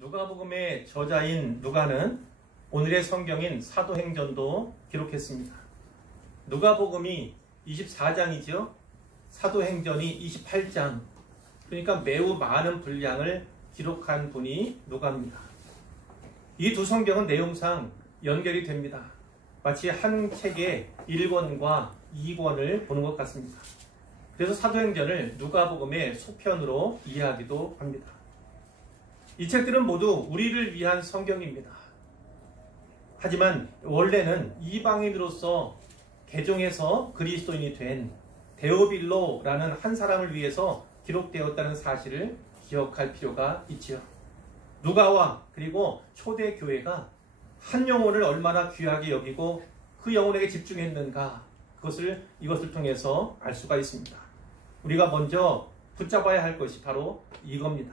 누가복음의 저자인 누가는 오늘의 성경인 사도행전도 기록했습니다. 누가복음이 24장이죠. 사도행전이 28장. 그러니까 매우 많은 분량을 기록한 분이 누가입니다. 이 두 성경은 내용상 연결이 됩니다. 마치 한 책의 1권과 2권을 보는 것 같습니다. 그래서 사도행전을 누가복음의 소편으로 이해하기도 합니다. 이 책들은 모두 우리를 위한 성경입니다. 하지만 원래는 이방인으로서 개종해서 그리스도인이 된 데오빌로라는 한 사람을 위해서 기록되었다는 사실을 기억할 필요가 있지요. 누가와 그리고 초대교회가 한 영혼을 얼마나 귀하게 여기고 그 영혼에게 집중했는가, 이것을 통해서 알 수가 있습니다. 우리가 먼저 붙잡아야 할 것이 바로 이겁니다.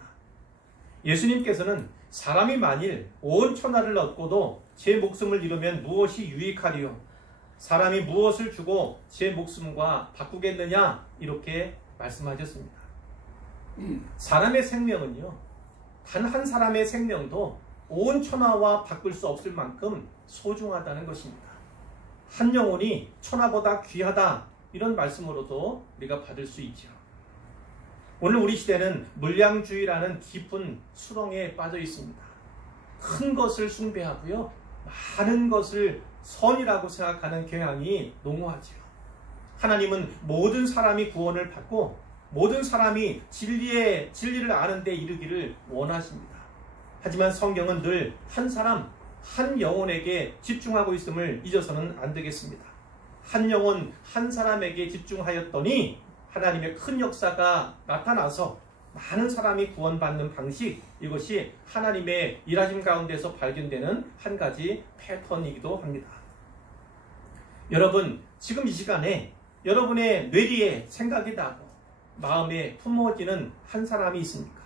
예수님께서는 사람이 만일 온 천하를 얻고도 제 목숨을 잃으면 무엇이 유익하리요? 사람이 무엇을 주고 제 목숨과 바꾸겠느냐? 이렇게 말씀하셨습니다. 사람의 생명은요, 단 한 사람의 생명도 온 천하와 바꿀 수 없을 만큼 소중하다는 것입니다. 한 영혼이 천하보다 귀하다, 이런 말씀으로도 우리가 받을 수 있죠. 오늘 우리 시대는 물량주의라는 깊은 수렁에 빠져 있습니다. 큰 것을 숭배하고요, 많은 것을 선이라고 생각하는 경향이 농후하죠. 하나님은 모든 사람이 구원을 받고 모든 사람이 진리를 아는 데 이르기를 원하십니다. 하지만 성경은 늘 한 사람, 한 영혼에게 집중하고 있음을 잊어서는 안 되겠습니다. 한 영혼, 한 사람에게 집중하였더니 하나님의 큰 역사가 나타나서 많은 사람이 구원받는 방식, 이것이 하나님의 일하심 가운데서 발견되는 한 가지 패턴이기도 합니다. 여러분, 지금 이 시간에 여러분의 뇌리에 생각이 나고 마음에 품어지는 한 사람이 있습니까?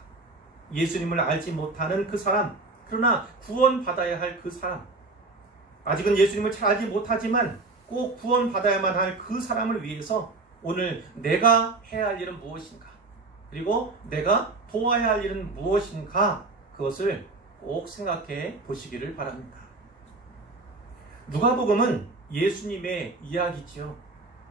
예수님을 알지 못하는 그 사람, 그러나 구원받아야 할 그 사람, 아직은 예수님을 잘 알지 못하지만 꼭 구원받아야만 할 그 사람을 위해서 오늘 내가 해야 할 일은 무엇인가, 그리고 내가 도와야 할 일은 무엇인가, 그것을 꼭 생각해 보시기를 바랍니다. 누가복음은 예수님의 이야기지요.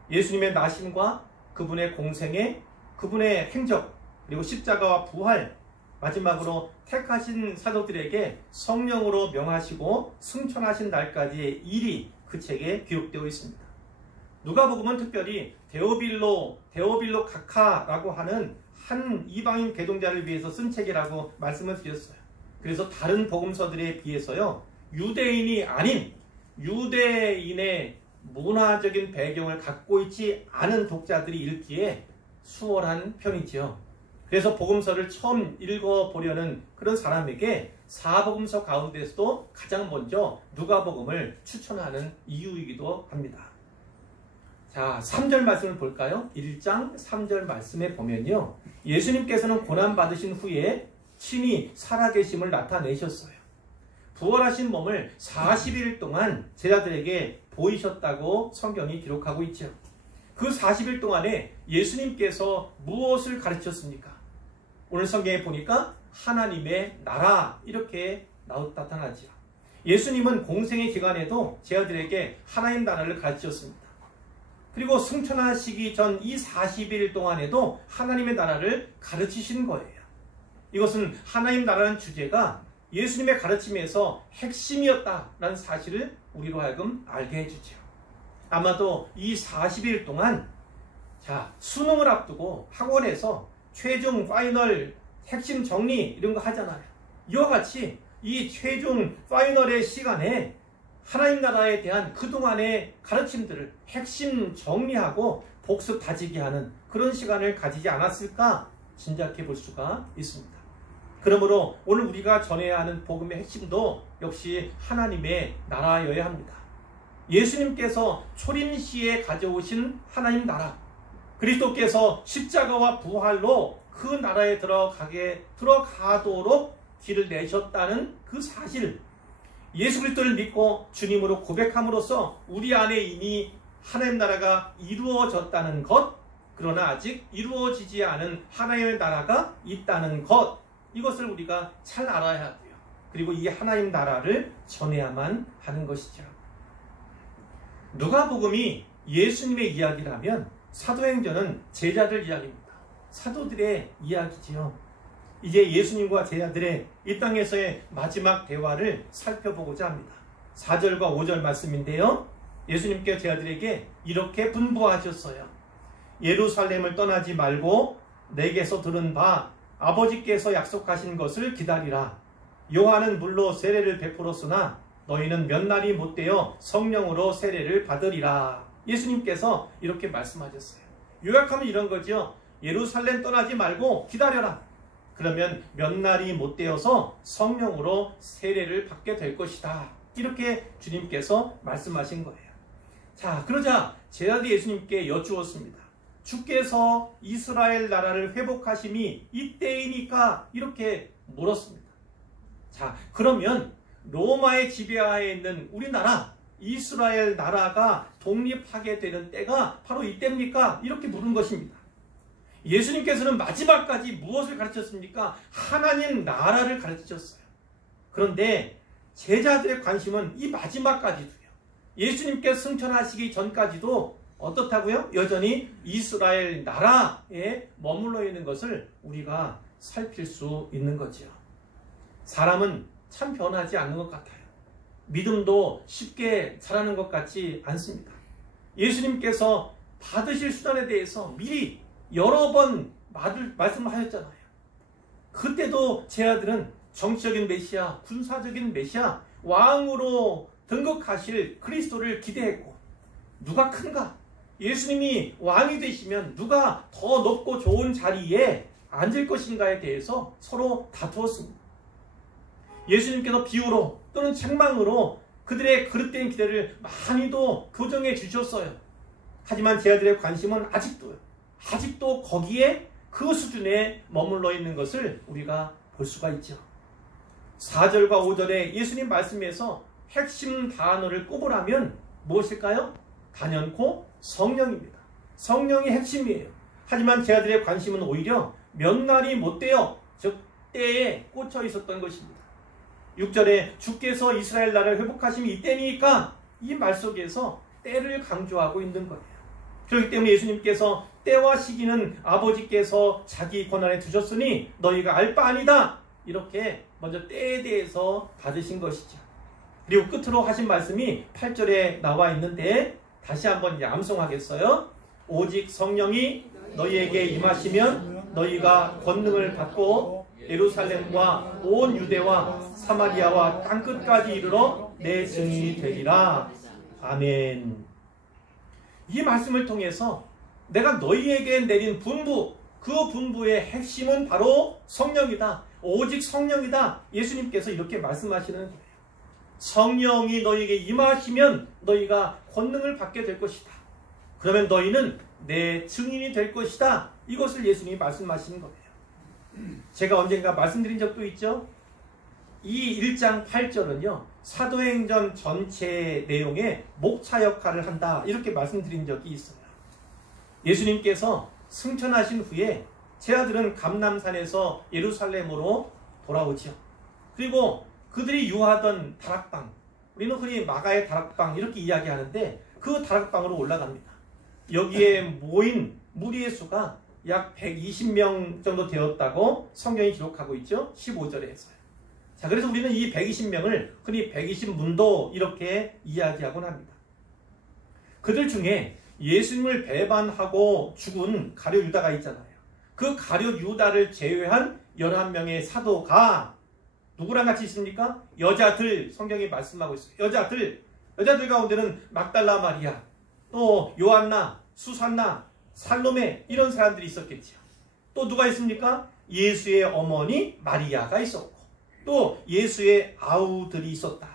예수님의 나심과 그분의 공생애, 그분의 행적, 그리고 십자가와 부활, 마지막으로 택하신 사도들에게 성령으로 명하시고 승천하신 날까지의 일이 그 책에 기록되어 있습니다. 누가복음은 특별히 데오빌로 각하라고 하는 한 이방인 개종자를 위해서 쓴 책이라고 말씀을 드렸어요. 그래서 다른 복음서들에 비해서요, 유대인이 아닌 유대인의 문화적인 배경을 갖고 있지 않은 독자들이 읽기에 수월한 편이지요. 그래서 복음서를 처음 읽어보려는 그런 사람에게 사복음서 가운데서도 가장 먼저 누가복음을 추천하는 이유이기도 합니다. 자, 3절 말씀을 볼까요? 1장 3절 말씀에 보면요, 예수님께서는 고난받으신 후에 친히 살아계심을 나타내셨어요. 부활하신 몸을 40일 동안 제자들에게 보이셨다고 성경이 기록하고 있죠. 그 40일 동안에 예수님께서 무엇을 가르쳤습니까? 오늘 성경에 보니까 하나님의 나라, 이렇게 나타나죠. 예수님은 공생의 기간에도 제자들에게 하나님 나라를 가르치셨습니다. 그리고 승천하시기 전 이 40일 동안에도 하나님의 나라를 가르치신 거예요. 이것은 하나님 나라는 주제가 예수님의 가르침에서 핵심이었다라는 사실을 우리로 하여금 알게 해주죠. 아마도 이 40일 동안, 수능을 앞두고 학원에서 최종 파이널 핵심 정리 이런 거 하잖아요. 이와 같이 이 최종 파이널의 시간에 하나님 나라에 대한 그동안의 가르침들을 핵심 정리하고 복습 다지게 하는 그런 시간을 가지지 않았을까 짐작해 볼 수가 있습니다. 그러므로 오늘 우리가 전해야 하는 복음의 핵심도 역시 하나님의 나라여야 합니다. 예수님께서 초림시에 가져오신 하나님 나라, 그리스도께서 십자가와 부활로 그 나라에 들어가도록 길을 내셨다는 그 사실, 예수 그리스도를 믿고 주님으로 고백함으로써 우리 안에 이미 하나님 나라가 이루어졌다는 것, 그러나 아직 이루어지지 않은 하나님의 나라가 있다는 것, 이것을 우리가 잘 알아야 하고요. 그리고 이 하나님 나라를 전해야만 하는 것이죠. 누가복음이 예수님의 이야기라면 사도행전은 제자들 이야기입니다. 사도들의 이야기지요. 이제 예수님과 제자들의 이 땅에서의 마지막 대화를 살펴보고자 합니다. 4절과 5절 말씀인데요. 예수님께서 제자들에게 이렇게 분부하셨어요. 예루살렘을 떠나지 말고 내게서 들은 바 아버지께서 약속하신 것을 기다리라. 요한은 물로 세례를 베풀었으나 너희는 몇 날이 못되어 성령으로 세례를 받으리라. 예수님께서 이렇게 말씀하셨어요. 요약하면 이런 거죠. 예루살렘 떠나지 말고 기다려라. 그러면 몇 날이 못되어서 성령으로 세례를 받게 될 것이다. 이렇게 주님께서 말씀하신 거예요. 자, 그러자 제자들이 예수님께 여쭈었습니다. 주께서 이스라엘 나라를 회복하심이 이때이니까? 이렇게 물었습니다. 자, 그러면 로마의 지배하에 있는 우리나라 이스라엘 나라가 독립하게 되는 때가 바로 이때입니까? 이렇게 물은 것입니다. 예수님께서는 마지막까지 무엇을 가르쳤습니까? 하나님 나라를 가르치셨어요. 그런데 제자들의 관심은 이 마지막까지도요. 예수님께서 승천하시기 전까지도 어떻다고요? 여전히 이스라엘 나라에 머물러 있는 것을 우리가 살필 수 있는 거지요. 사람은 참 변하지 않는 것 같아요. 믿음도 쉽게 자라는 것 같지 않습니다. 예수님께서 받으실 수단에 대해서 미리 여러 번 말씀하셨잖아요. 그때도 제 아들은 정치적인 메시아, 군사적인 메시아, 왕으로 등극하실 그리스도를 기대했고, 누가 큰가? 예수님이 왕이 되시면 누가 더 높고 좋은 자리에 앉을 것인가에 대해서 서로 다투었습니다. 예수님께서 비유로 또는 책망으로 그들의 그릇된 기대를 많이도 교정해 주셨어요. 하지만 제 아들의 관심은 아직도 거기에 그 수준에 머물러 있는 것을 우리가 볼 수가 있죠. 4절과 5절에 예수님 말씀에서 핵심 단어를 꼽으라면 무엇일까요? 단연코 성령입니다. 성령이 핵심이에요. 하지만 제 아들의 관심은 오히려 몇 날이 못되어 즉 때에 꽂혀 있었던 것입니다. 6절에 주께서 이스라엘 나라를 회복하심이 이때니까 이 말 속에서 때를 강조하고 있는 거예요. 그렇기 때문에 예수님께서 때와 시기는 아버지께서 자기 권한에 두셨으니 너희가 알 바 아니다. 이렇게 먼저 때에 대해서 받으신 것이죠. 그리고 끝으로 하신 말씀이 8절에 나와 있는데 다시 한번 암송하겠어요. 오직 성령이 너희에게 임하시면 너희가 권능을 받고 예루살렘과 온 유대와 사마리아와 땅끝까지 이르러 내 증인이 되리라. 아멘. 이 말씀을 통해서 내가 너희에게 내린 분부, 그 분부의 핵심은 바로 성령이다. 오직 성령이다. 예수님께서 이렇게 말씀하시는 거예요. 성령이 너희에게 임하시면 너희가 권능을 받게 될 것이다. 그러면 너희는 내 증인이 될 것이다. 이것을 예수님이 말씀하시는 거예요. 제가 언젠가 말씀드린 적도 있죠. 이 1장 8절은요. 사도행전 전체 내용의 목차 역할을 한다. 이렇게 말씀드린 적이 있어요. 예수님께서 승천하신 후에 제 아들은 감람산에서 예루살렘으로 돌아오죠. 그리고 그들이 유하던 다락방, 우리는 흔히 마가의 다락방 이렇게 이야기하는데 그 다락방으로 올라갑니다. 여기에 모인 무리의 수가 약 120명 정도 되었다고 성경이 기록하고 있죠. 15절에서요. 자, 그래서 우리는 이 120명을 흔히 120문도 이렇게 이야기하곤 합니다. 그들 중에 예수님을 배반하고 죽은 가룟 유다가 있잖아요. 그 가룟 유다를 제외한 11명의 사도가 누구랑 같이 있습니까? 여자들, 성경이 말씀하고 있어요. 여자들 가운데는 막달라 마리아, 또 요한나, 수산나, 살로메 이런 사람들이 있었겠죠. 또 누가 있습니까? 예수의 어머니 마리아가 있었고 또 예수의 아우들이 있었다.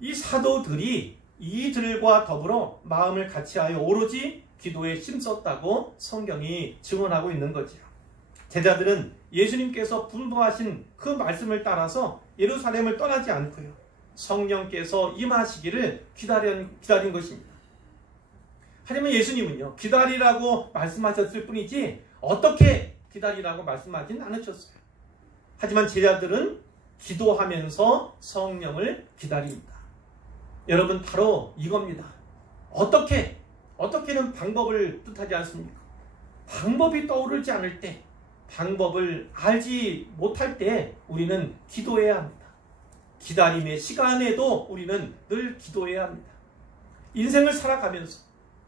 이 사도들이 이들과 더불어 마음을 같이하여 오로지 기도에 힘썼다고 성경이 증언하고 있는 거죠. 제자들은 예수님께서 분부하신 그 말씀을 따라서 예루살렘을 떠나지 않고요. 성령께서 임하시기를 기다린 것입니다. 하지만 예수님은요, 기다리라고 말씀하셨을 뿐이지 어떻게 기다리라고 말씀하진 않으셨어요. 하지만 제자들은 기도하면서 성령을 기다립니다. 여러분, 바로 이겁니다. 어떻게는 방법을 뜻하지 않습니까? 방법이 떠오르지 않을 때, 방법을 알지 못할 때 우리는 기도해야 합니다. 기다림의 시간에도 우리는 늘 기도해야 합니다. 인생을 살아가면서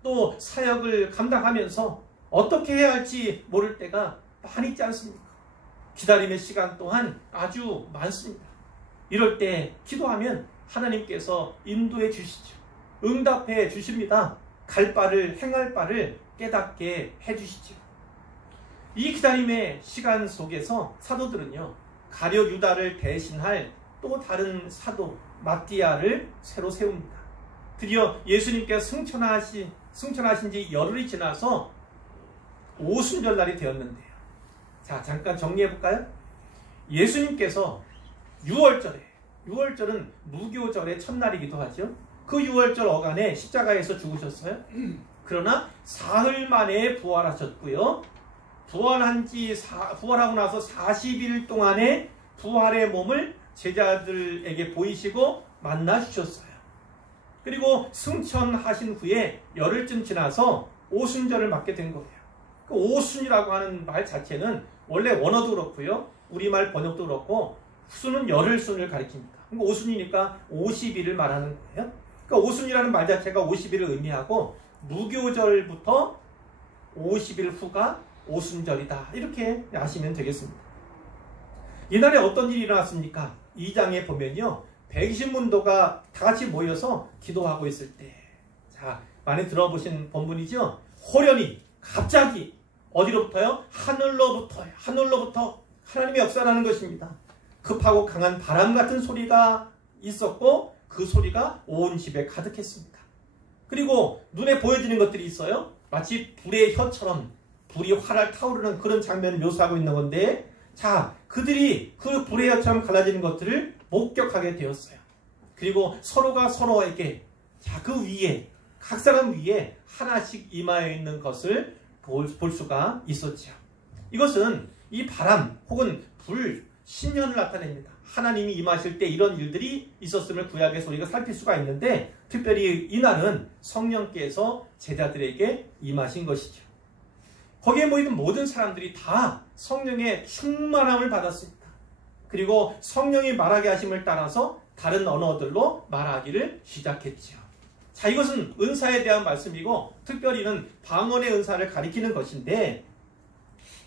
또 사역을 감당하면서 어떻게 해야 할지 모를 때가 많이 있지 않습니까? 기다림의 시간 또한 아주 많습니다. 이럴 때 기도하면 하나님께서 인도해 주시죠. 응답해 주십니다. 갈 바를 행할 바를 깨닫게 해 주시죠. 이 기다림의 시간 속에서 사도들은요, 가룟 유다를 대신할 또 다른 사도 마띠아를 새로 세웁니다. 드디어 예수님께서 승천하신 지 열흘이 지나서 오순절날이 되었는데요. 자, 잠깐 정리해 볼까요? 예수님께서 6월절은 무교절의 첫날이기도 하죠. 그 6월절 어간에 십자가에서 죽으셨어요. 그러나 사흘 만에 부활하셨고요. 부활하고 나서 40일 동안의 부활의 몸을 제자들에게 보이시고 만나 주셨어요. 그리고 승천하신 후에 열흘쯤 지나서 오순절을 맞게 된 거예요. 그 오순이라고 하는 말 자체는 원래 원어도 그렇고요, 우리말 번역도 그렇고 수는 열흘순을 가리킵니다. 그러니까 오순이니까 50일을 말하는 거예요. 그러니까 오순이라는 말 자체가 50일을 의미하고 무교절부터 50일 후가 오순절이다, 이렇게 아시면 되겠습니다. 이날에 어떤 일이 일어났습니까? 2장에 보면요, 120문도가 다 같이 모여서 기도하고 있을 때, 자, 많이 들어보신 본문이죠? 호련히 갑자기 어디로부터요? 하늘로부터 하나님의 역사라는 것입니다. 급하고 강한 바람 같은 소리가 있었고 그 소리가 온 집에 가득했습니다. 그리고 눈에 보여지는 것들이 있어요. 마치 불의 혀처럼 불이 활활 타오르는 그런 장면을 묘사하고 있는 건데, 자, 그들이 그 불의 혀처럼 갈라지는 것들을 목격하게 되었어요. 그리고 서로가 서로에게, 자, 그 위에, 각 사람 위에 하나씩 임하여 있는 것을 볼 수가 있었죠. 이것은 이 바람 혹은 불, 신년을 나타냅니다. 하나님이 임하실 때 이런 일들이 있었음을 구약에서 우리가 살필 수가 있는데, 특별히 이날은 성령께서 제자들에게 임하신 것이죠. 거기에 모이는 모든 사람들이 다 성령의 충만함을 받았습니다. 그리고 성령이 말하게 하심을 따라서 다른 언어들로 말하기를 시작했죠. 자, 이것은 은사에 대한 말씀이고, 특별히는 방언의 은사를 가리키는 것인데,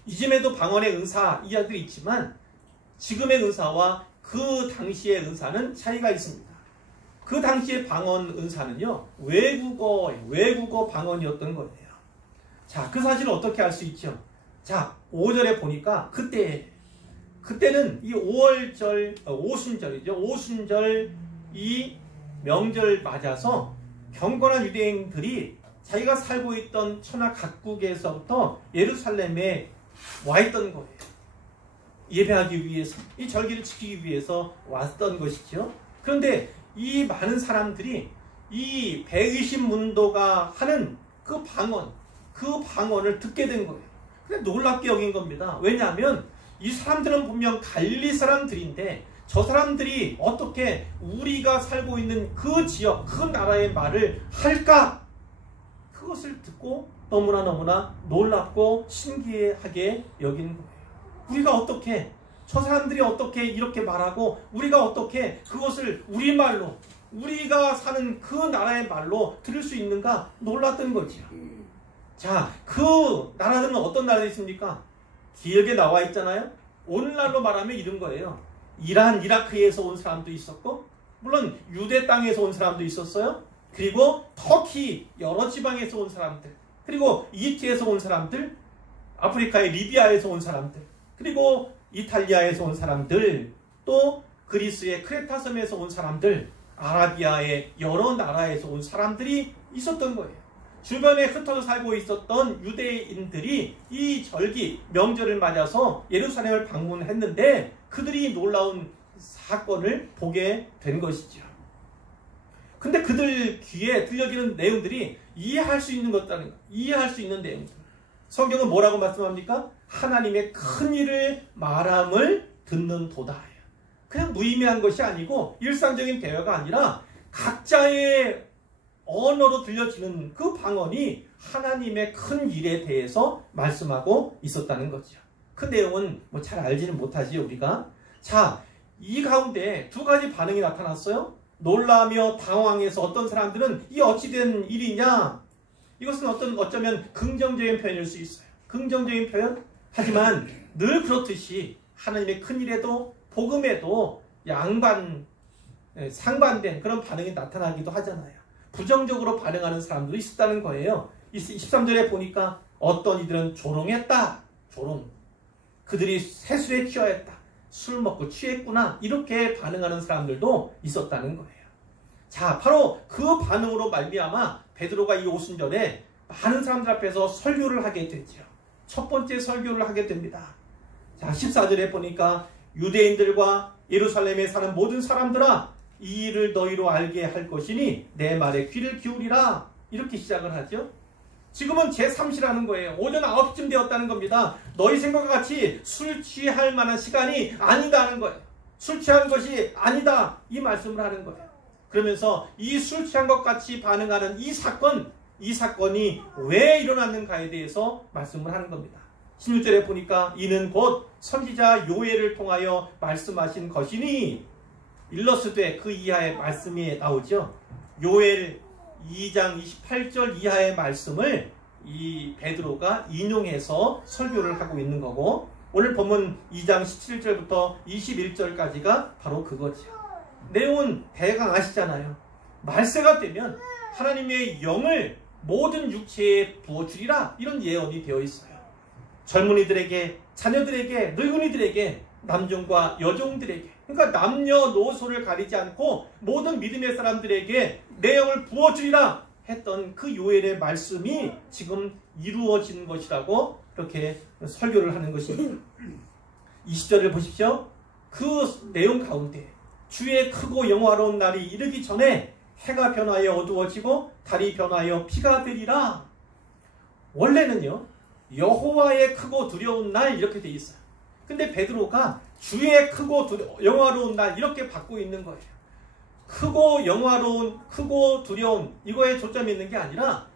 이즘에도 방언의 은사 이야기들이 있지만 지금의 은사와 그 당시의 은사는 차이가 있습니다. 그 당시의 방언 은사는요, 외국어 방언이었던 거예요. 자, 그 사실을 어떻게 알 수 있죠? 자, 5절에 보니까 그때는 이 5월절, 오순절이죠. 오순절 이 명절 맞아서 경건한 유대인들이 자기가 살고 있던 천하 각국에서부터 예루살렘에 와 있던 거예요. 예배하기 위해서, 이 절기를 지키기 위해서 왔던 것이죠. 그런데 이 많은 사람들이 이 120문도가 하는 그 방언을 듣게 된 거예요. 근데 놀랍게 여긴 겁니다. 왜냐하면 이 사람들은 분명 갈릴리 사람들인데, 저 사람들이 어떻게 우리가 살고 있는 그 지역, 그 나라의 말을 할까? 그것을 듣고 너무나 놀랍고 신기하게 여긴 거예요. 우리가 어떻게, 저 사람들이 어떻게 이렇게 말하고 우리가 어떻게 그것을 우리말로, 우리가 사는 그 나라의 말로 들을 수 있는가 놀랐던 거죠. 자, 그 나라들은 어떤 나라들이 있습니까? 길게 나와 있잖아요. 오늘날로 말하면 이런 거예요. 이란, 이라크에서 온 사람도 있었고, 물론 유대 땅에서 온 사람도 있었어요. 그리고 터키 여러 지방에서 온 사람들, 그리고 이집트에서 온 사람들, 아프리카의 리비아에서 온 사람들, 그리고 이탈리아에서 온 사람들, 또 그리스의 크레타 섬에서 온 사람들, 아라비아의 여러 나라에서 온 사람들이 있었던 거예요. 주변에 흩어져 살고 있었던 유대인들이 이 절기, 명절을 맞아서 예루살렘을 방문했는데 그들이 놀라운 사건을 보게 된 것이죠. 근데 그들 귀에 들려지는 내용들이 이해할 수 있는 것들은, 이해할 수 있는 내용들. 성경은 뭐라고 말씀합니까? 하나님의 큰 일을 말함을 듣는 도다. 그냥 무의미한 것이 아니고 일상적인 대화가 아니라 각자의 언어로 들려지는 그 방언이 하나님의 큰 일에 대해서 말씀하고 있었다는 거죠. 그 내용은 뭐 잘 알지는 못하지요, 우리가. 자, 이 가운데 두 가지 반응이 나타났어요. 놀라며 당황해서 어떤 사람들은 이 어찌된 일이냐? 이것은 어쩌면 긍정적인 표현일 수 있어요. 긍정적인 표현? 하지만 늘 그렇듯이 하나님의 큰 일에도 복음에도 상반된 그런 반응이 나타나기도 하잖아요. 부정적으로 반응하는 사람들도 있었다는 거예요. 23절에 보니까 어떤 이들은 조롱했다. 조롱. 그들이 세술에 취하였다. 술 먹고 취했구나. 이렇게 반응하는 사람들도 있었다는 거예요. 자, 바로 그 반응으로 말미암아 베드로가 이 오순절에 많은 사람들 앞에서 설교를 하게 되죠. 첫 번째 설교를 하게 됩니다. 자, 14절에 보니까 유대인들과 예루살렘에 사는 모든 사람들아, 이 일을 너희로 알게 할 것이니 내 말에 귀를 기울이라. 이렇게 시작을 하죠. 지금은 제3시라는 거예요. 오전 9시쯤 되었다는 겁니다. 너희 생각과 같이 술 취할 만한 시간이 아니다는 거예요. 술 취한 것이 아니다. 이 말씀을 하는 거예요. 그러면서 이 술 취한 것 같이 반응하는 이 사건이 왜 일어났는가에 대해서 말씀을 하는 겁니다. 16절에 보니까 이는 곧 선지자 요엘을 통하여 말씀하신 것이니, 일러스되 그 이하의 말씀이 나오죠. 요엘 2장 28절 이하의 말씀을 이 베드로가 인용해서 설교를 하고 있는 거고, 오늘 본문 2장 17절부터 21절까지가 바로 그거죠. 내용은 대강 아시잖아요. 말세가 되면 하나님의 영을 모든 육체에 부어주리라, 이런 예언이 되어 있어요. 젊은이들에게, 자녀들에게, 늙은이들에게, 남종과 여종들에게, 그러니까 남녀노소를 가리지 않고 모든 믿음의 사람들에게 내 영을 부어주리라 했던 그 요엘의 말씀이 지금 이루어진 것이라고 그렇게 설교를 하는 것입니다. 20절을 보십시오. 그 내용 가운데 주의 크고 영화로운 날이 이르기 전에 해가 변하여 어두워지고 달이 변하여 피가 되리라. 원래는요, 여호와의 크고 두려운 날 이렇게 돼 있어요. 근데 베드로가 주의 크고 영화로운 날 이렇게 받고 있는 거예요. 크고 영화로운, 크고 두려운, 이거에 초점이 있는 게 아니라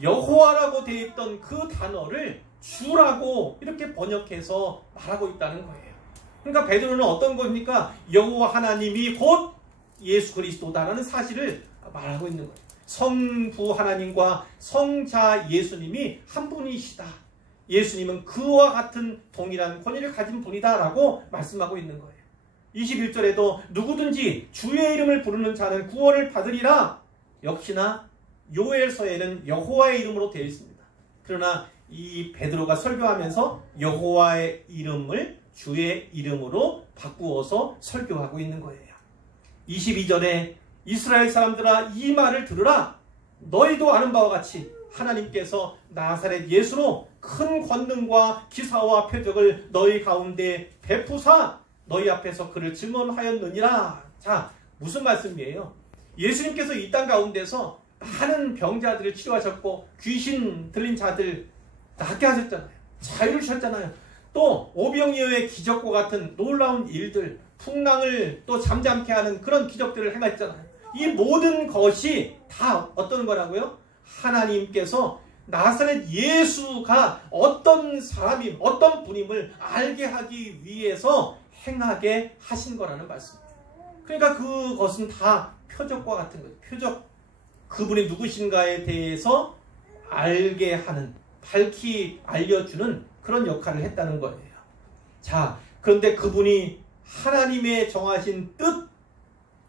여호와라고 되어 있던 그 단어를 주라고 이렇게 번역해서 말하고 있다는 거예요. 그러니까 베드로는 어떤 겁니까? 여호와 하나님이 곧 예수 그리스도다라는 사실을 말하고 있는 거예요. 성부 하나님과 성자 예수님이 한 분이시다. 예수님은 그와 같은 동일한 권위를 가진 분이다라고 말씀하고 있는 거예요. 21절에도 누구든지 주의 이름을 부르는 자는 구원을 받으리라. 역시나 요엘서에는 여호와의 이름으로 되어 있습니다. 그러나 이 베드로가 설교하면서 여호와의 이름을 주의 이름으로 바꾸어서 설교하고 있는 거예요. 22절에 이스라엘 사람들아, 이 말을 들으라. 너희도 아는 바와 같이 하나님께서 나사렛 예수로 큰 권능과 기사와 표적을 너희 가운데 베푸사 너희 앞에서 그를 증언하였느니라. 자, 무슨 말씀이에요? 예수님께서 이 땅 가운데서 많은 병자들을 치료하셨고 귀신 들린 자들 낫게 하셨잖아요. 자유를 주셨잖아요. 또 오병이어의 기적과 같은 놀라운 일들, 풍랑을 또 잠잠케 하는 그런 기적들을 행했잖아요. 이 모든 것이 다 어떤 거라고요? 하나님께서 나사렛 예수가 어떤 사람임, 어떤 분임을 알게 하기 위해서 행하게 하신 거라는 말씀입니다. 그러니까 그것은 다 표적과 같은 거예요. 표적. 그분이 누구신가에 대해서 알게 하는, 밝히 알려주는 그런 역할을 했다는 거예요. 자, 그런데 그분이 하나님의 정하신 뜻,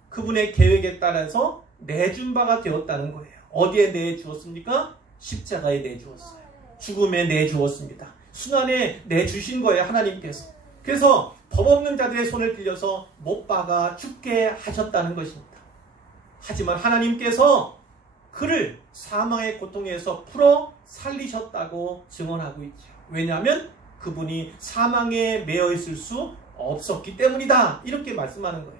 그분의 계획에 따라서 내준 바가 되었다는 거예요. 어디에 내주었습니까? 십자가에 내주었어요. 죽음에 내주었습니다. 순환에 내주신 거예요, 하나님께서. 그래서 법 없는 자들의 손을 빌려서 못 박아 죽게 하셨다는 것입니다. 하지만 하나님께서 그를 사망의 고통에서 풀어 살리셨다고 증언하고 있죠. 왜냐하면 그분이 사망에 매여 있을 수 없었기 때문이다. 이렇게 말씀하는 거예요.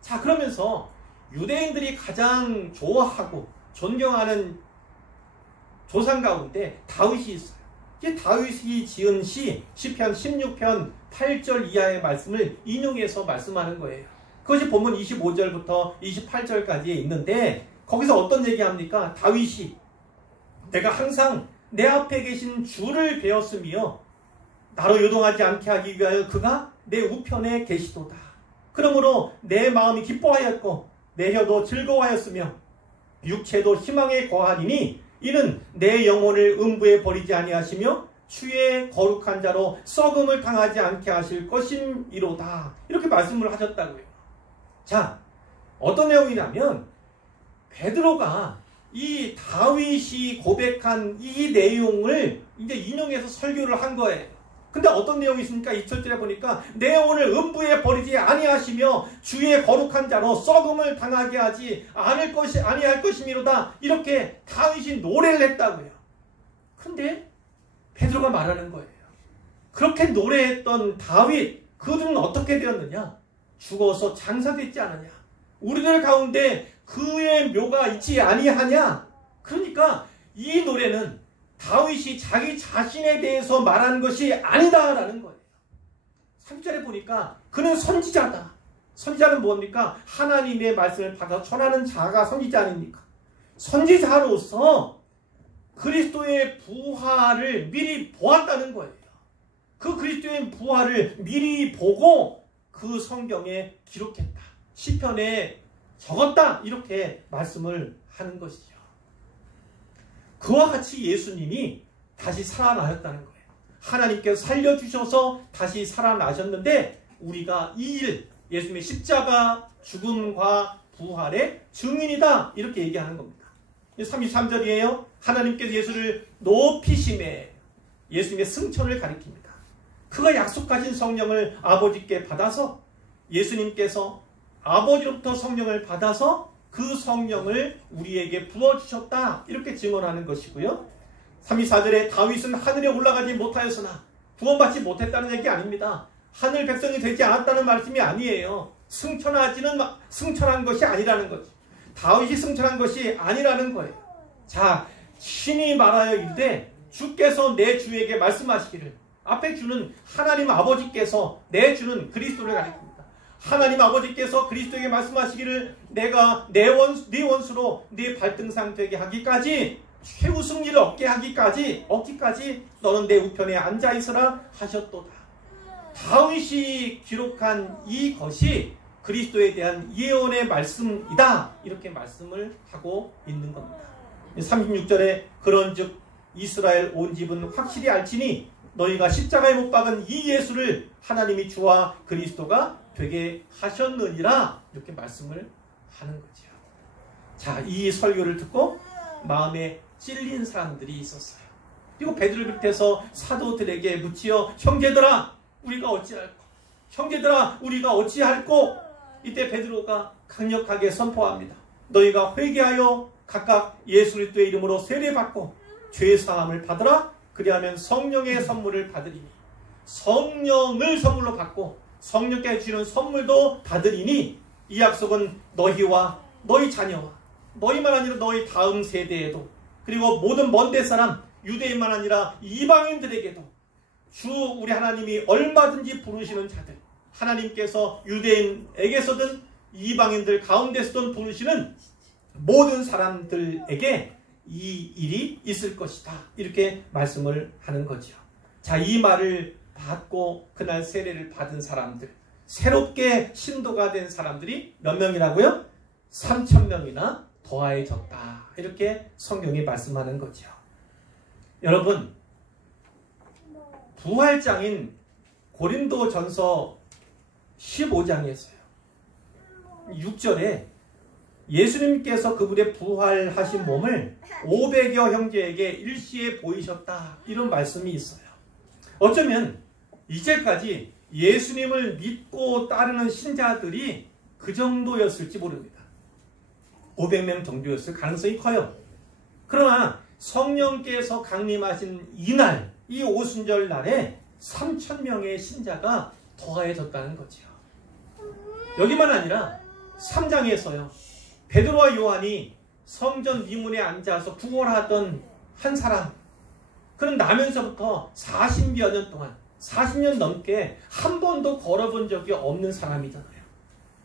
자, 그러면서 유대인들이 가장 좋아하고 존경하는 조상 가운데 다윗이 있어요. 이게 다윗이 지은 시편 16편 8절 이하의 말씀을 인용해서 말씀하는 거예요. 그것이 본문 25절부터 28절까지에 있는데 거기서 어떤 얘기합니까? 다윗이 내가 항상 내 앞에 계신 주를 배웠으며 나로 요동하지 않게 하기 위하여 그가 내 우편에 계시도다. 그러므로 내 마음이 기뻐하였고 내 혀도 즐거워하였으며 육체도 희망에 거하리니 이는 내 영혼을 음부에 버리지 아니하시며 주의 거룩한 자로 썩음을 당하지 않게 하실 것임이로다. 이렇게 말씀을 하셨다고요. 자, 어떤 내용이냐면 베드로가 이 다윗이 고백한 이 내용을 이제 인용해서 설교를 한 거예요. 근데 어떤 내용이 있습니까? 2절에 보니까 내 영혼을 음부에 버리지 아니하시며 주의 거룩한 자로 썩음을 당하게 하지 아니할 것이미로다. 이렇게 다윗이 노래를 했다고요. 근데 베드로가 말하는 거예요. 그렇게 노래했던 다윗, 그들은 어떻게 되었느냐? 죽어서 장사됐지 않느냐? 우리들 가운데 그의 묘가 있지 아니하냐? 그러니까 이 노래는 다윗이 자기 자신에 대해서 말하는 것이 아니다라는 거예요. 3절에 보니까 그는 선지자다. 선지자는 뭡니까? 하나님의 말씀을 받아 전하는 자가 선지자 아닙니까? 선지자로서 그리스도의 부활을 미리 보았다는 거예요. 그 그리스도의 부활을 미리 보고 그 성경에 기록했다. 시편에 적었다. 이렇게 말씀을 하는 것이죠. 그와 같이 예수님이 다시 살아나셨다는 거예요. 하나님께서 살려주셔서 다시 살아나셨는데 우리가 이 일, 예수님의 십자가 죽음과 부활의 증인이다. 이렇게 얘기하는 겁니다. 33절이에요. 하나님께서 예수를 높이심에 예수님의 승천을 가리킵니다. 그가 약속하신 성령을 아버지께 받아서 예수님께서 아버지로부터 성령을 받아서 그 성령을 우리에게 부어주셨다. 이렇게 증언하는 것이고요. 34절에 다윗은 하늘에 올라가지 못하였으나 구원받지 못했다는 얘기 아닙니다. 하늘 백성이 되지 않았다는 말씀이 아니에요. 승천한 것이 아니라는 거죠. 다윗이 승천한 것이 아니라는 거예요. 자, 신이 말하여 이르되 주께서 내 주에게 말씀하시기를. 앞에 주는 하나님 아버지께서 내 주는 그리스도를 가리킵니다. 하나님 아버지께서 그리스도에게 말씀하시기를 내가 네 원수로 네 발등상 되게 하기까지 최후 승리를 얻기까지 너는 내 우편에 앉아있으라 하셨도다. 다윗이 기록한 이것이 그리스도에 대한 예언의 말씀이다. 이렇게 말씀을 하고 있는 겁니다. 36절에 그런즉 이스라엘 온 집은 확실히 알지니 너희가 십자가에 못 박은 이 예수를 하나님이 주와 그리스도가 되게 하셨느니라. 이렇게 말씀을 하는 거죠. 자, 이 설교를 듣고 마음에 찔린 사람들이 있었어요. 그리고 베드로를 비롯해서 사도들에게 묻지어 형제들아 우리가 어찌할꼬? 형제들아 우리가 어찌할꼬? 이때 베드로가 강력하게 선포합니다. 너희가 회개하여 각각 예수 그리스도의 이름으로 세례받고 죄사함을 받으라. 그리하면 성령의 선물을 받으리니. 성령을 선물로 받고 성령께 주는 선물도 받으리니 이 약속은 너희와 너희 자녀와 너희만 아니라 너희 다음 세대에도 그리고 모든 먼데 사람 유대인만 아니라 이방인들에게도 주 우리 하나님이 얼마든지 부르시는 자들, 하나님께서 유대인에게서든 이방인들 가운데서든 부르시는 모든 사람들에게 이 일이 있을 것이다. 이렇게 말씀을 하는 거죠. 자, 이 말을 받고 그날 세례를 받은 사람들, 새롭게 신도가 된 사람들이 몇 명이라고요? 3,000명이나 더하여졌다. 이렇게 성경이 말씀하는 거죠. 여러분, 부활장인 고린도전서 15장에서요. 6절에 예수님께서 그분의 부활하신 몸을 500여 형제에게 일시에 보이셨다. 이런 말씀이 있어요. 어쩌면 이제까지 예수님을 믿고 따르는 신자들이 그 정도였을지 모릅니다. 500명 정도였을 가능성이 커요. 그러나 성령께서 강림하신 이날, 이 오순절 날에 3,000명의 신자가 더하여졌다는 거죠. 여기만 아니라 3장에서요. 베드로와 요한이 성전 미문에 앉아서 구걸하던 한 사람, 그런 나면서부터 40여 년 동안 40년 넘게 한 번도 걸어본 적이 없는 사람이잖아요.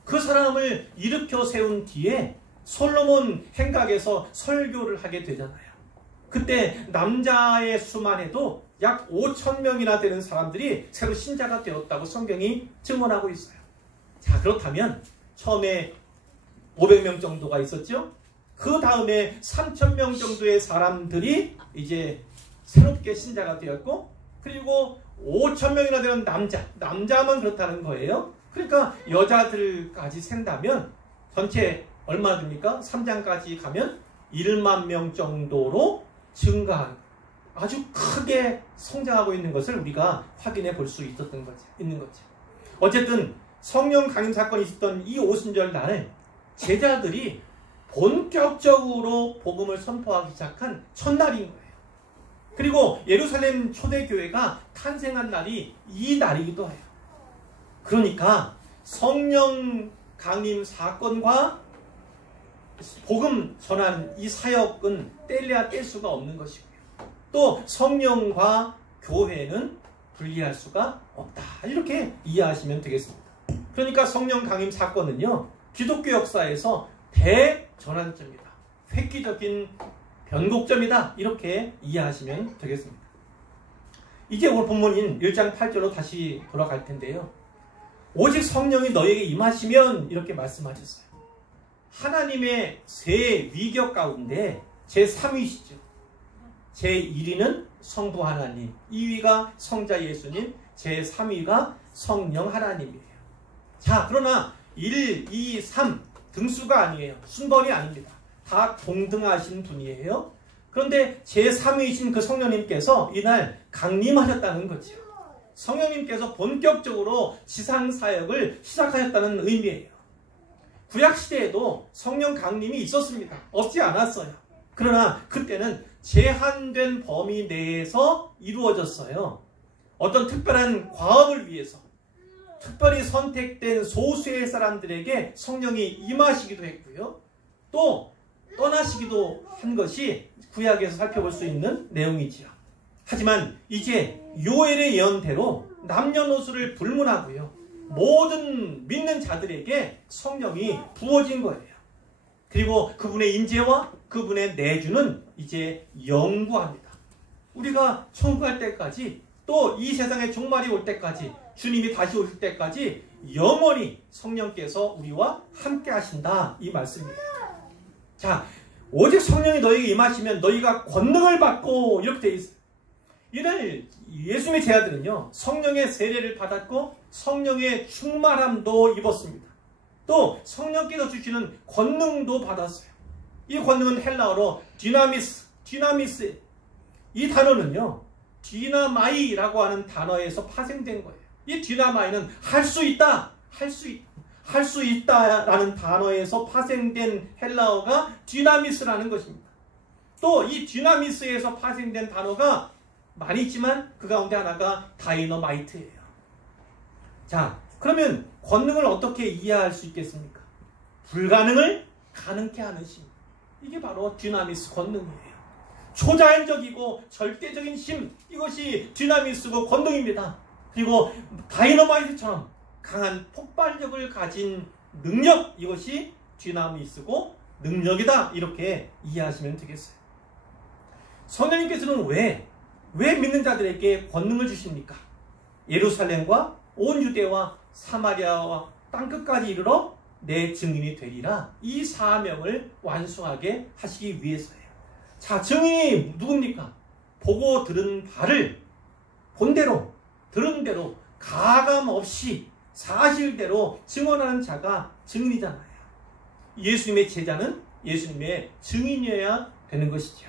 그 사람을 일으켜 세운 뒤에 솔로몬 행각에서 설교를 하게 되잖아요. 그때 남자의 수만 해도 약 5,000명이나 되는 사람들이 새로 신자가 되었다고 성경이 증언하고 있어요. 자, 그렇다면 처음에 500명 정도가 있었죠. 그 다음에 3,000명 정도의 사람들이 이제 새롭게 신자가 되었고, 그리고 5,000명이나 되는 남자만 그렇다는 거예요. 그러니까 여자들까지 센다면 전체 얼마나 됩니까? 3장까지 가면 1만 명 정도로 증가한, 아주 크게 성장하고 있는 것을 우리가 확인해 볼 수 있는 거죠. 어쨌든 성령 강림 사건이 있었던 이 오순절 날에 제자들이 본격적으로 복음을 선포하기 시작한 첫날인 거예요. 그리고 예루살렘 초대교회가 탄생한 날이 이 날이기도 해요. 그러니까 성령 강림 사건과 복음 전하는 이 사역은 뗄래야 뗄 수가 없는 것이고요. 또 성령과 교회는 분리할 수가 없다. 이렇게 이해하시면 되겠습니다. 그러니까 성령 강림 사건은요, 기독교 역사에서 대전환점이다. 획기적인 변곡점이다. 이렇게 이해하시면 되겠습니다. 이제 오늘 본문인 1장 8절로 다시 돌아갈 텐데요. 오직 성령이 너에게 임하시면 이렇게 말씀하셨어요. 하나님의 세 위격 가운데 제3위시죠. 제1위는 성부 하나님, 2위가 성자 예수님, 제3위가 성령 하나님이에요. 자, 그러나 1, 2, 3 등수가 아니에요. 순번이 아닙니다. 다 동등하신 분이에요. 그런데 제3위이신 그 성령님께서 이날 강림하셨다는 거죠. 성령님께서 본격적으로 지상사역을 시작하셨다는 의미예요. 구약시대에도 성령 강림이 있었습니다. 없지 않았어요. 그러나 그때는 제한된 범위 내에서 이루어졌어요. 어떤 특별한 과업을 위해서 특별히 선택된 소수의 사람들에게 성령이 임하시기도 했고요. 또 떠나시기도 한 것이 구약에서 살펴볼 수 있는 내용이지요. 하지만 이제 요엘의 예언대로 남녀노소를 불문하고요, 모든 믿는 자들에게 성령이 부어진 거예요. 그리고 그분의 임재와 그분의 내주는 이제 영구합니다. 우리가 천국 갈 때까지, 또 이 세상의 종말이 올 때까지, 주님이 다시 오실 때까지 영원히 성령께서 우리와 함께 하신다, 이 말씀이에요. 자, 오직 성령이 너에게 임하시면 너희가 권능을 받고, 이렇게 되어 있어요. 이날 예수님의 제자들은요, 성령의 세례를 받았고 성령의 충만함도 입었습니다. 또 성령께서 주시는 권능도 받았어요. 이 권능은 헬라어로 디나미스. 이 단어는요, 디나마이라고 하는 단어에서 파생된 거예요. 이 디나마이는 할 수 있다라는 단어에서 파생된 헬라어가 디나미스라는 것입니다. 또 이 디나미스에서 파생된 단어가 많이 있지만 그 가운데 하나가 다이너마이트예요. 자, 그러면 권능을 어떻게 이해할 수 있겠습니까? 불가능을 가능케 하는 힘. 이게 바로 디나미스 권능이에요. 초자연적이고 절대적인 힘, 이것이 디나미스고 권능입니다. 그리고 다이너마이트처럼 강한 폭발력을 가진 능력, 이것이 디나미스고 능력이다. 이렇게 이해하시면 되겠어요. 성령님께서는 왜 믿는 자들에게 권능을 주십니까? 예루살렘과 온 유대와 사마리아와 땅끝까지 이르러 내 증인이 되리라. 이 사명을 완수하게 하시기 위해서예요. 자, 증인이 누굽니까? 보고 들은 바를 본대로, 들은 대로 가감 없이 사실대로 증언하는 자가 증인이잖아요. 예수님의 제자는 예수님의 증인이어야 되는 것이죠.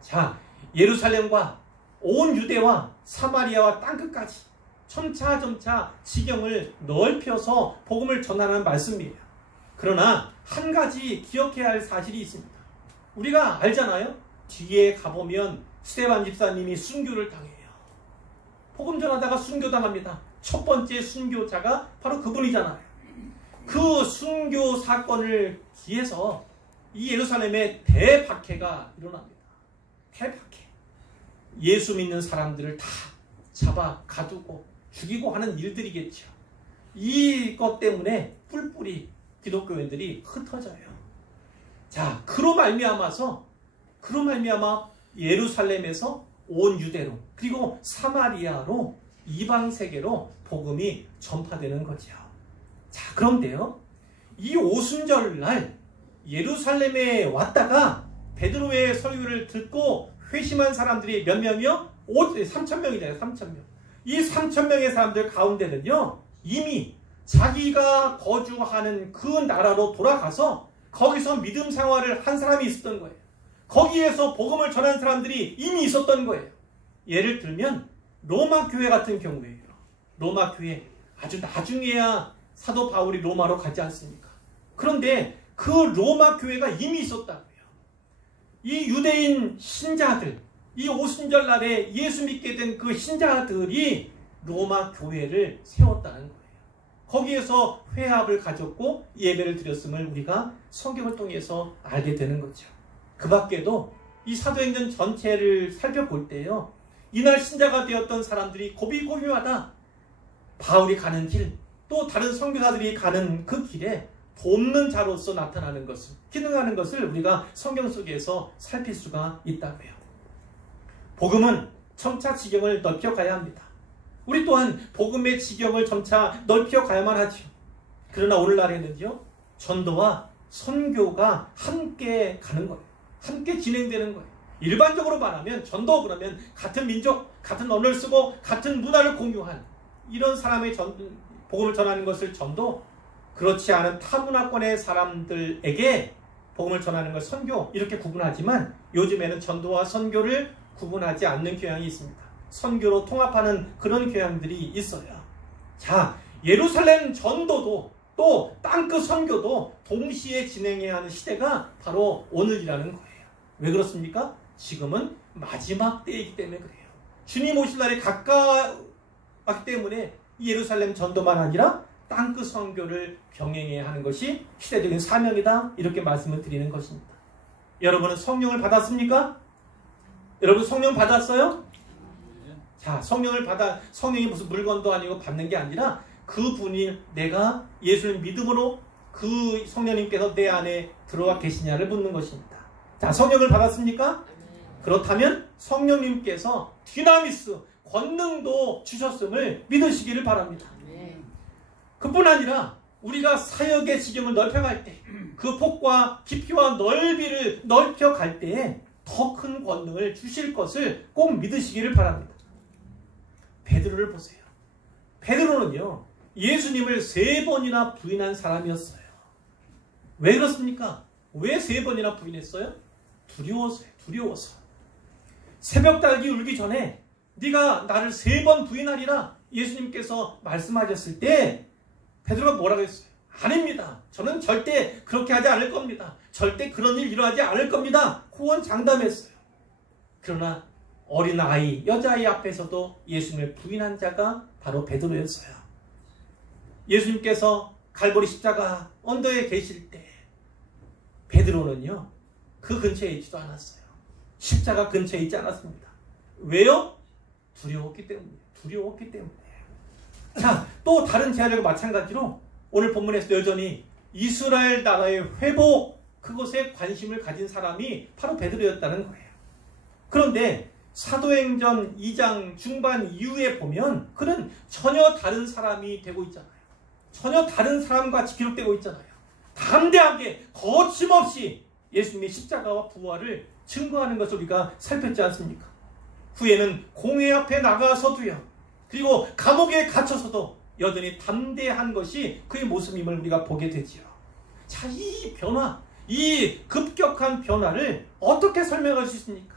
자, 예루살렘과 온 유대와 사마리아와 땅끝까지 점차 지경을 넓혀서 복음을 전하는 말씀이에요. 그러나 한 가지 기억해야 할 사실이 있습니다. 우리가 알잖아요. 뒤에 가보면 스데반 집사님이 순교를 당해요. 복음 전하다가 순교당합니다. 첫 번째 순교자가 바로 그분이잖아요. 그 순교 사건을 기해서 이 예루살렘에 대박해가 일어납니다. 대박해. 예수 믿는 사람들을 다 잡아 가두고 죽이고 하는 일들이겠죠. 이것 때문에 뿔뿔이 기독교인들이 흩어져요. 자, 그로 말미암아 예루살렘에서 온 유대로 그리고 사마리아로 이방 세계로 복음이 전파되는 거죠. 자, 그런데요, 이 오순절날 예루살렘에 왔다가 베드로의 설교를 듣고 회심한 사람들이 몇 명이요? 3,000명이잖아요. 3,000명. 이 3,000명의 사람들 가운데는요, 이미 자기가 거주하는 그 나라로 돌아가서 거기서 믿음 생활을 한 사람이 있었던 거예요. 거기에서 복음을 전한 사람들이 이미 있었던 거예요. 예를 들면 로마 교회 같은 경우에요. 로마 교회 아주 나중에야 사도 바울이 로마로 가지 않습니까? 그런데 그 로마 교회가 이미 있었다고요. 이 유대인 신자들, 이 오순절 날에 예수 믿게 된 그 신자들이 로마 교회를 세웠다는 거예요. 거기에서 회합을 가졌고 예배를 드렸음을 우리가 성경을 통해서 알게 되는 거죠. 그 밖에도 이 사도행전 전체를 살펴볼 때요, 이날 신자가 되었던 사람들이 고비고비마다 바울이 가는 길, 또 다른 선교사들이 가는 그 길에 돕는 자로서 나타나는 것을, 기능하는 것을 우리가 성경 속에서 살필 수가 있다고요. 복음은 점차 지경을 넓혀가야 합니다. 우리 또한 복음의 지경을 점차 넓혀가야만 하죠. 그러나 오늘날에는요, 전도와 선교가 함께 가는 거예요. 함께 진행되는 거예요. 일반적으로 말하면 전도, 그러면 같은 민족, 같은 언어를 쓰고 같은 문화를 공유한 이런 사람의 복음을 전하는 것을 전도, 그렇지 않은 타문화권의 사람들에게 복음을 전하는 걸 선교, 이렇게 구분하지만 요즘에는 전도와 선교를 구분하지 않는 교양이 있습니다. 선교로 통합하는 그런 교양들이 있어요. 자, 예루살렘 전도도 또 땅끝 선교도 동시에 진행해야 하는 시대가 바로 오늘이라는 거예요. 왜 그렇습니까? 지금은 마지막 때이기 때문에 그래요. 주님 오실 날이 가까웠기 때문에 예루살렘 전도만 아니라 땅끝 선교를 병행해야 하는 것이 시대적인 사명이다, 이렇게 말씀을 드리는 것입니다. 여러분은 성령을 받았습니까? 여러분 성령 받았어요? 자, 성령이 무슨 물건도 아니고 받는 게 아니라 그분이 내가 예수를 믿음으로 그 성령님께서 내 안에 들어와 계시냐를 묻는 것입니다. 자, 성령을 받았습니까? 그렇다면 성령님께서 디나미스, 권능도 주셨음을 믿으시기를 바랍니다. 그뿐 아니라 우리가 사역의 지경을 넓혀갈 때, 그 폭과 깊이와 넓이를 넓혀갈 때에 더 큰 권능을 주실 것을 꼭 믿으시기를 바랍니다. 베드로를 보세요. 베드로는요, 예수님을 3번이나 부인한 사람이었어요. 왜 그렇습니까? 왜 3번이나 부인했어요? 두려워서. 새벽닭이 울기 전에 네가 나를 3번 부인하리라 예수님께서 말씀하셨을 때 베드로가 뭐라고 했어요? 아닙니다. 저는 절대 그렇게 하지 않을 겁니다. 절대 그런 일 일어나지 않을 겁니다. 호언장담했어요. 그러나 어린아이, 여자아이 앞에서도 예수님을 부인한 자가 바로 베드로였어요. 예수님께서 갈보리 십자가 언덕에 계실 때 베드로는요, 그 근처에 있지도 않았어요. 십자가 근처에 있지 않았습니다. 왜요? 두려웠기 때문에. 자, 또 다른 제안과 마찬가지로 오늘 본문에서 여전히 이스라엘 나라의 회복, 그것에 관심을 가진 사람이 바로 베드로였다는 거예요. 그런데 사도행전 2장 중반 이후에 보면 그는 전혀 다른 사람이 되고 있잖아요. 전혀 다른 사람같이 기록되고 있잖아요. 담대하게 거침없이 예수님의 십자가와 부활을 증거하는 것을 우리가 살폈지 않습니까? 후에는 공회 앞에 나가서도요, 그리고 감옥에 갇혀서도 여전히 담대한 것이 그의 모습임을 우리가 보게 되지요. 자, 이 변화, 이 급격한 변화를 어떻게 설명할 수 있습니까?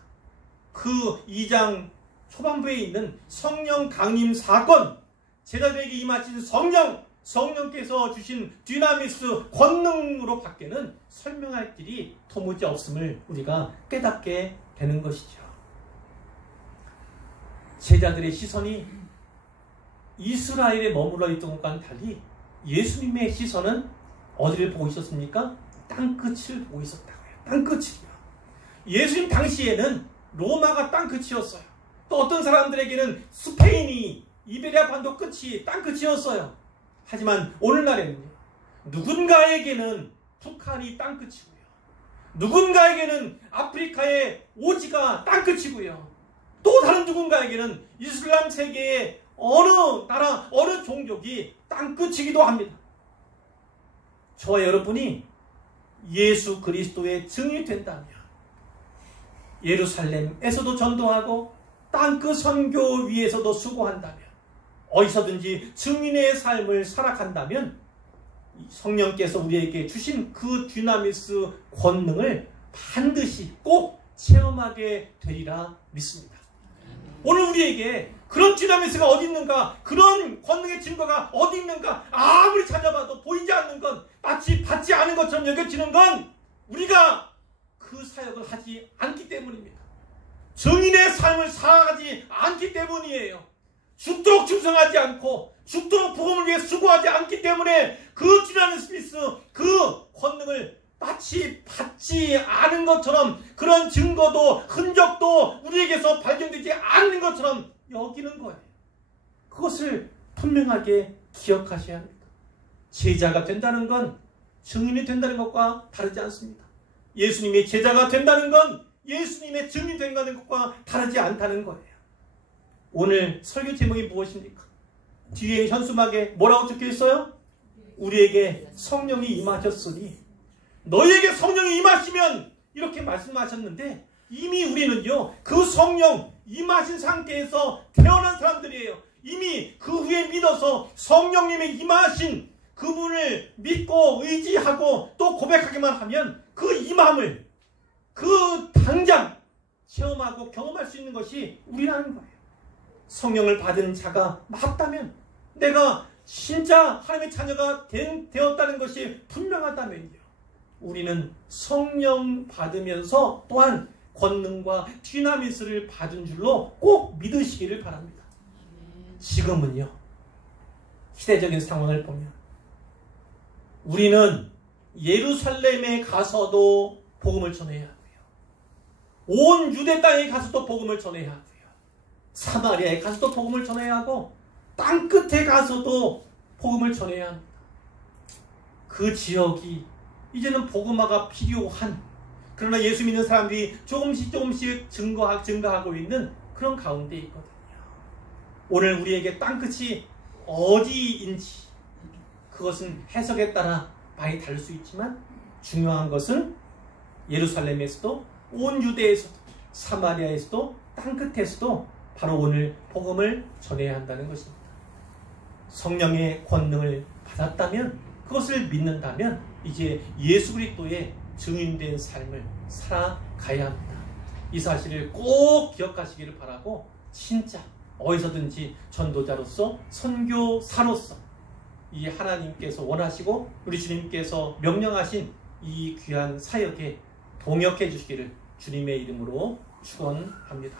그 2장 초반부에 있는 성령 강림 사건, 제자들에게 임하신 성령께서 주신 디나미스 권능으로 밖에는 설명할 길이 도무지 없음을 우리가 깨닫게 되는 것이죠. 제자들의 시선이 이스라엘에 머물러 있던 것과는 달리 예수님의 시선은 어디를 보고 있었습니까? 땅끝을 보고 있었다고요. 땅끝이요. 예수님 당시에는 로마가 땅끝이었어요. 또 어떤 사람들에게는 스페인이 이베리아 반도 끝이 땅끝이었어요. 하지만 오늘날에는요, 누군가에게는 북한이 땅끝이고요, 누군가에게는 아프리카의 오지가 땅끝이고요, 또 다른 누군가에게는 이슬람 세계의 어느 나라, 어느 종족이 땅끝이기도 합니다. 저와 여러분이 예수 그리스도의 증인이 된다면, 예루살렘에서도 전도하고 땅끝 선교 위에서도 수고한다면, 어디서든지 증인의 삶을 살아간다면 성령께서 우리에게 주신 그 dynamis 권능을 반드시 꼭 체험하게 되리라 믿습니다. 오늘 우리에게 그런 dynamis가 어디 있는가, 그런 권능의 증거가 어디 있는가, 아무리 찾아봐도 보이지 않는 건, 마치 받지 않은 것처럼 여겨지는 건 우리가 그 사역을 하지 않기 때문입니다. 증인의 삶을 살아가지 않기 때문이에요. 죽도록 충성하지 않고 죽도록 복음을 위해 수고하지 않기 때문에 그 dynamis, 그 권능을 마치 받지 않은 것처럼, 그런 증거도 흔적도 우리에게서 발견되지 않는 것처럼 여기는 거예요. 그것을 분명하게 기억하셔야 합니다. 제자가 된다는 건 증인이 된다는 것과 다르지 않습니다. 예수님의 제자가 된다는 건 예수님의 증인이 된다는 것과 다르지 않다는 거예요. 오늘 설교 제목이 무엇입니까? 뒤에 현수막에 뭐라고 적혀 있어요? 우리에게 성령이 임하셨으니. 너희에게 성령이 임하시면, 이렇게 말씀하셨는데, 이미 우리는요 그 성령 임하신 상태에서 태어난 사람들이에요. 이미 그 후에 믿어서 성령님의 임하신 그분을 믿고 의지하고 또 고백하기만 하면 그 임함을 그 당장 체험하고 경험할 수 있는 것이 우리라는 거예요. 성령을 받은 자가 맞다면, 내가 진짜 하나님의 자녀가 되었다는 것이 분명하다면요, 우리는 성령 받으면서 또한 권능과 dynamis를 받은 줄로 꼭 믿으시기를 바랍니다. 지금은요, 시대적인 상황을 보면 우리는 예루살렘에 가서도 복음을 전해야 하고요, 온 유대 땅에 가서도 복음을 전해야 하고요, 사마리아에 가서도 복음을 전해야 하고, 땅끝에 가서도 복음을 전해야 합니다. 그 지역이 이제는 복음화가 필요한, 그러나 예수 믿는 사람들이 조금씩 증가하고 있는 그런 가운데 있거든요. 오늘 우리에게 땅끝이 어디인지 그것은 해석에 따라 많이 다를 수 있지만, 중요한 것은 예루살렘에서도 온 유대에서도 사마리아에서도 땅끝에서도 바로 오늘 복음을 전해야 한다는 것입니다. 성령의 권능을 받았다면, 그것을 믿는다면 이제 예수 그리스도의 증인된 삶을 살아가야 합니다. 이 사실을 꼭 기억하시기를 바라고, 진짜 어디서든지 전도자로서 선교사로서 이 하나님께서 원하시고 우리 주님께서 명령하신 이 귀한 사역에 동역해 주시기를 주님의 이름으로 축원합니다.